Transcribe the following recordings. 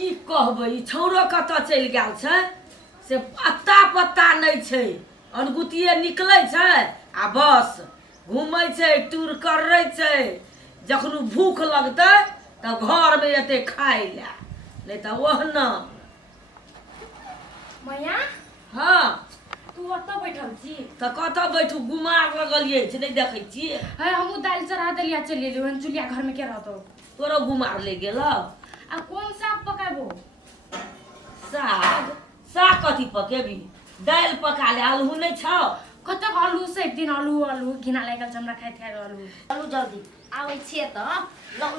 की कहबै ई छौरो कतऽ चलि गेल छै से पत्ता पत्ता नहीं छै अनगुतिये निकलै छै आ बस घूमै छै टूर करै छै जखन भूख लगतै तऽ घर में एतै खाइ लए नहीं तऽ ओहना मैया हाँ तू ओतऽ बैठल छी तऽ कतऽ बैठू गुमार लगलिए छै नहीं देखै छियै है हमहू दाल चढ़ा देलिया चली एलियो चुलिया घर में के रहतो तोरो गुमार ले गेलौ आ कौन साग पकाबो साग साग कथी पकेबी दाल पका ले आलू नहीं छौ कतक आलू से एक दिन आलू आलू घिना लागल हमरा खाइत खाइत आलू आलू जल्दी आबै छिए त लौ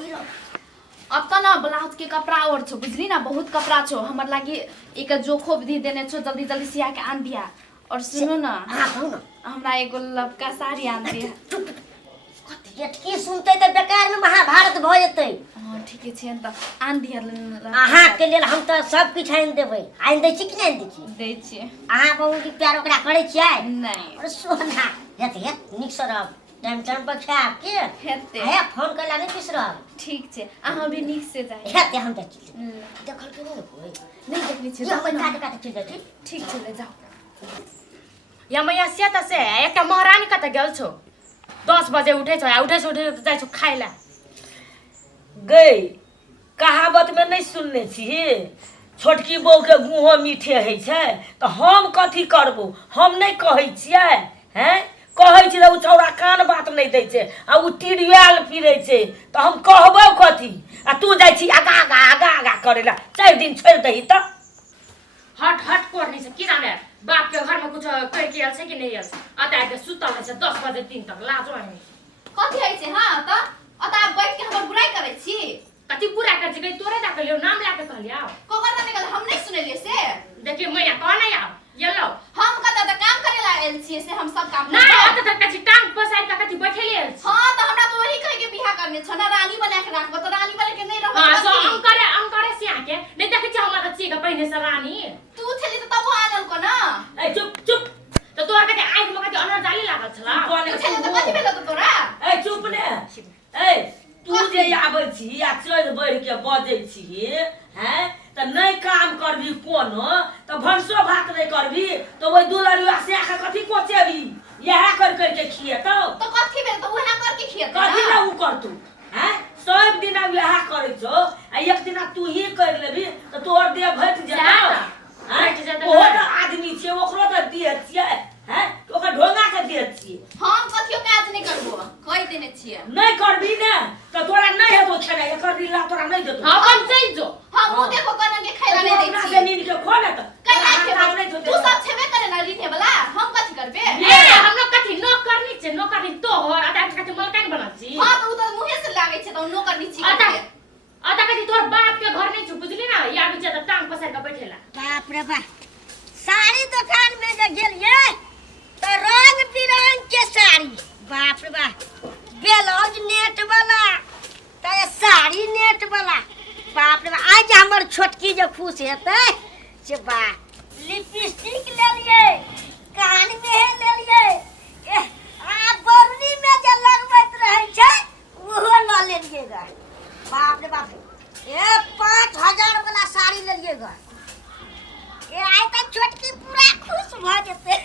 अब त न ब्लाउज के कपड़ा और छो बुझली ना बहुत कपड़ा छो हमर लागि एक जोखो विधि देने छो जल्दी जल्दी सिया के आन दिया और सुनो ना हां कहू ना हमरा एगो लबका साड़ी आन दिया कथी की सुनते त बेकार में महाभारत भ जतै हां ठीके छै त आन दिया अहाँ के लेल हम त सब किछ आइन देबै आइन दै छी कि नहीं दै छी दै छी अहाँ बहुत प्यार ओकरा करै छियै नहीं अरे सोना हेते निक सरब टाइम टाइम पर खाब के हेते है फोन कला नहीं बिसरब ठीक छै अहाँ भी निक से जाय हेते हम त देखल के नहीं कोई नहीं देखली छै जाओ काटे काटे चल जाती ठीक छै ले जाओ या मैया से त से एकटा महारानी कत गेल छौ 10 बजे उठे छौ उठे त जाय छौ खाइ ला गई कहावत में नहीं सुनने छी छोटकी बहू के गुहो मीठे है छै तो हम कथी करबो हम नहीं कहै छियै हैं कहै छी उ छौरा कान बात नहीं दै छै आ उ टिड़ियाल फिरै छै तो हम कहबो कथी आ तू जाय छी आगा आगा करे ला 4 दिन छोड़ दही त हट हट करनी से की जाने बाप के घर में कुछ कह के आल छै कि नहीं आल अता के सुतल छै 10 बजे दिन तक लाजो आनी कथि है छै हां त अता बैठ के हमर बुराई करे छी कथी पूरा कर जगह तोरे दा कहलियो नाम लाके कहलिया कोकर त निकल हम नहीं सुनलिए से देखिए मैया कौन है ये लो हम कत त काम करे ला आइल छी से हम सब काम ना अत तक कथी टांग पसाई का कथी बैठेले हां त हमरा तो वही कह के बियाह करने छ ना रानी बना के राखबो त रानी बना के नहीं रहबो हां सो हम करे से आके नहीं देखे छ हमरा ची के पहिने से रानी तू छली त तब आनल को ना ए चुप तो तोरा कते आइ में कते अनर जाली लागल छला तू छली त कथि भेल त तोरा ए चुप ने ए तू जे आबै छी या चढ़ बढ़ के बजै छी हैं त नहीं काम करबी कोनो त भरसो भात नहीं करबी तो ओई दुलरिया से आके कथी कोचेबी यहा कर के खिए तो कथि भेल त उहा कर के खियत कथी ना उ कर तू हैं सब दिन यहा करै छो आ एक दिन तू ही कर लेबी त तोर देह भट जेता हट जेता ओ त आदमी छै ओकरो त देह छियै हैं ओकर ढोंगा के देह छियै हम कथियो काज नहीं करबो कहि देने छियै नहीं करबी ने त तोरा नहीं हेतौ खेला एकर दिला तोरा नहीं देतौ हम चल जो हम उ देखो कना के खैला नहीं दै छी से नींद के खो ना त कहिला के तू सब छेबे करे ना रीने वाला हम कथि करबे ए हम लोग कथी नौकरनी छे नौकरनी तोहर आधा कथी मलकान बनल छी हां त उ त मुहे से लागे छै त नौकरनी छी आधा कथी तोर बाप के घर नहीं छु बुझली ना या बिचे त टांग पसार के बैठेला बाप रे बाप साड़ी दुकान में जे गेलिए तो रंग बिरंग के साड़ी बाप रे बाप ब्लाउज नेट वाला तो ये साड़ी नेट वाला बाप रे बाप आज हमर छोटकी जो खुश हेतै से बा लिपस्टिक ले लिए कान में ले लिए आ बरनी में जे लगबैत रहे छै ओहो न लेलिए ग बाप रे बाप ए 5000 वाला साड़ी ले लिए ग ए आइ त छोटकी पूरा खुश भ जेतै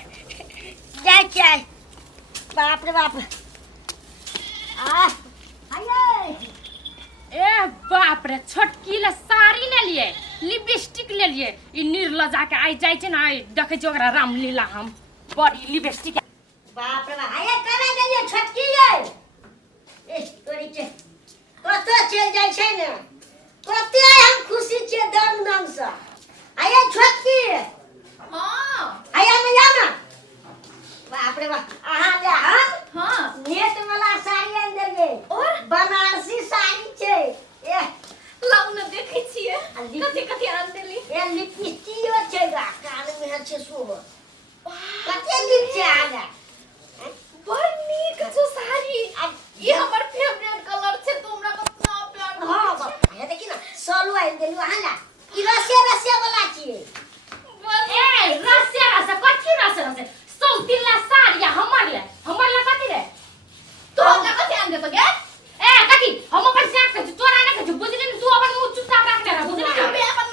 जाय बाप रे बाप आ हाय ए बाप रे छोटकी ले साड़ी ले लिए लिपस्टिक ले लिए ई निर्लजा के आई जाय छै ना देखे छै ओकरा रामलीला हम बड़ी लिपस्टिक बाप रे बाप हाय करा देलिए छोटकी ये ए तोरी के कतो चल जाय छै ने कते हम खुशी छियै दम दम से हाय छोटकी हां हाय न जाना बाप रे बाप अहाँ ले हम हां नेट वाला साड़ी आन देलिए और बनारसी साड़ी छै ए लाउ न देखै छियै कथि कथि आन देली ए लिपस्टिक छै गा कान में छै सुब कते दिन से आ जा बड़ नीक छौ साड़ी ई हमर फेवरेट कलर छै तुमरा कतना प्यार हां हे देखि ना सोलू आइन देलु अहाँ ला ई रसिया वाला छियै ए रसिया कथी रसिया सौ तिल्ला साड़ी हमर ले कथी रे तो हमरा कथि आन देतो गे ए कथी हम अपन साथ के तोरा ने के बुझली तू अपन मुंह चुपचाप रख ले बुझली हमे अपन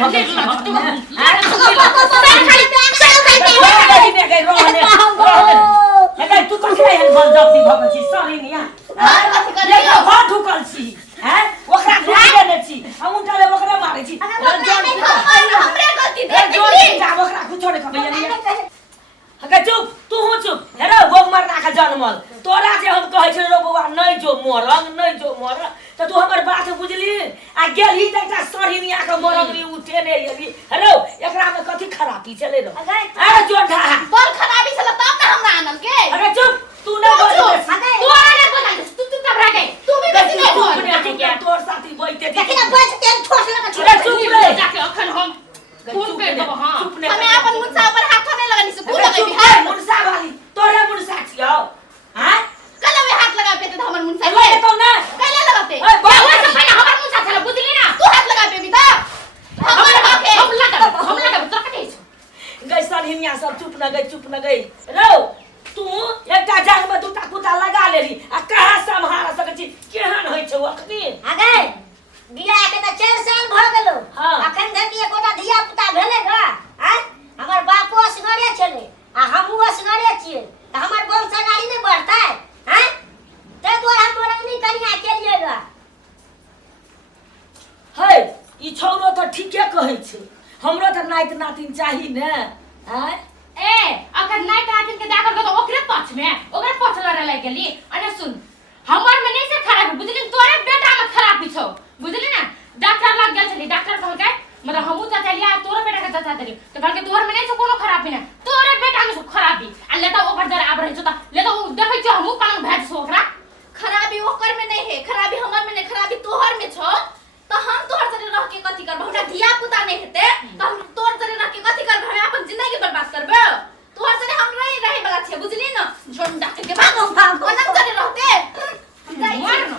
भगै छी निर्लज, तू हैं? लगा तू ने गई रहने हे तू कथि है बल जप्ती भगै छी सारी निया कथी करे ले घर ढुकल छी हैं ओकरा ढुक देने छी हम उनका ले ओकरा मारै छी हमरे गलती ए जोर देखी जा ओकरा कुछ छोड़े खबैया हके चुप तू हो चुप हेरो गोग मरना का जन्मल तोरा जे हम कहै छै रो बौआ नहीं जो मरंग नहीं जो मर त तू हमर बात बुझली आ गेलही त एकटा सढ़िनिया के मरंगरी उठेने एली हेरो एकरा में कथि खराबी चले रो अरे जो ढा बड़ खराबी छल तब ना हमरा आनल के अरे चुप तू न बोल तोरा ने बोला तू घबरा गई तू भी बेसी नहीं बोल तोर साथी बैठे देखि ना बैठ तेल ठोस लगा अरे चुप रे जाके अखन हम फोन पे देबो हां चुप ने हमें अपन मुंसा पर हाथ नहीं लगानी से अरे लगे चुप बिहार रे मुनसा वाली तोरे मुनसा छियो हैं कल में हाथ लगा पे तो हमर मुंसा लगे तो ना कल लगाते ओए ओए से पहले हमर मुंह से चला बुझली ना तू हाथ लगा पे भी तो हमर हाथ है हम लगा तो कटे छ गई सढ़िनिया सब चुप न गई रो तू एकटा जान में दूटा कुत्ता लगा लेली आ कहाँ संभाल सकै छी केहन होय छै अखनी आगे बियाह के त 4 साल भ गेलो हाँ। अखन धरि एकोटा धिया पुता भेले ग हैं हमर बापो असगरे छले आ हमहू असगरे छियै त हमर वंश आगाड़ी नहीं बढ़तै हैं ते दुआरे हम मोरंगनी कनिया केलियै ग है ई छौरो त ठीके कहै छै हमरो त नाइत नातिन चाही ने हैं ए अगर नाइट आदिन के दाखल कर तो ओकरे पक्ष में ओकरे पक्ष लड़े लग गेली अने सुन हमर में नहीं से खराब बुझली तोरे बेटा में खराबी छौ बुझली ना डॉक्टर लग गेल छली डॉक्टर कहलकै मतलब हमहू चचलिया तोरे बेटा के चचा देली तो कहलकै तोर में नहीं से कोनो खराबी ना तोरे बेटा में से खराबी आ लेता ओकर जरा आब रही छ त लेता देखै छ हमहू कलंग भेज छ ओकरा खराबी ओकर में नहीं है खराबी हमर में नहीं खराबी तोहर में छो तो हम तोहर जरे रह के कथि करब हमरा धिया पुता नहीं हेते तो हम तोहर जरे रह के कथि करब हम अपन जिंदगी बर्बाद करबे तोहर जरे हम नहीं रहे वाला छे बुझली न झंडा के भागो भागो ओनम जरे रहते मार न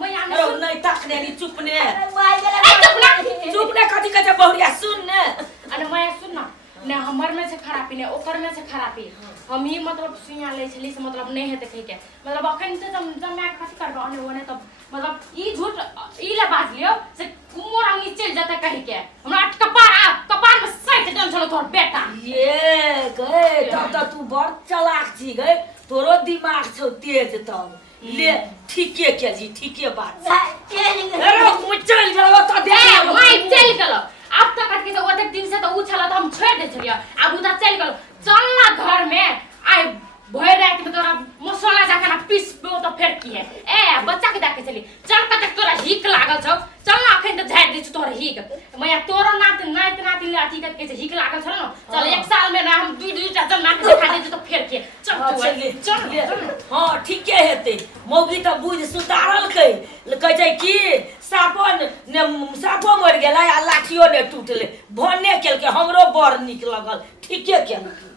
मैं आने रो नहीं ताकने नी चुप ने ए चुप ने कथि कहै छै बहुरिया सुन ने अने मैं सुन ना ने हमर में से खराबी ने ओकर में से खराबी हम ही मतलब सुइया ले छली से मतलब नहीं है देखे के मतलब अखन से जब मैं कथि करबो अने ओने तब मतलब ई झूठ ई ले बात लियो से कुमोर अंगी चल जाता कहि के हमरा कपार में सट दन छलो तोर बेटा ये गए तब त तू बड़ चालाक छी गए तोरो दिमाग छौ तेज तब ले ठीके केली ठीके बात अरे मुचल गेलो त ए देख मैं चल गेलो अब तक कट के ओते दिन से तो उ छला तो हम छोड़ दे छलियो अब उधर चल गेलो चल ना घर में आइ भोर रात में तोरा मसाला जाके ना पीस पे तो फेर की है ए बच्चा के देखे चली चल कते तोरा हिक लागल छ चल ना अखन तो झाड़ दै छ तोरा हिक मैं तोरा नाति ले अथी के हिक लागल छ न चल एक साल में ना हम दू टा जन्म के दिखा दे तो फेर के चल हां ठीके हेते मौगी त बुझ सुतारल कै कहै छै की सापो मर गेलै आ लाठियो ने टूटले भने केलकै हमरो बड़ नीक लगल ठीके केलकै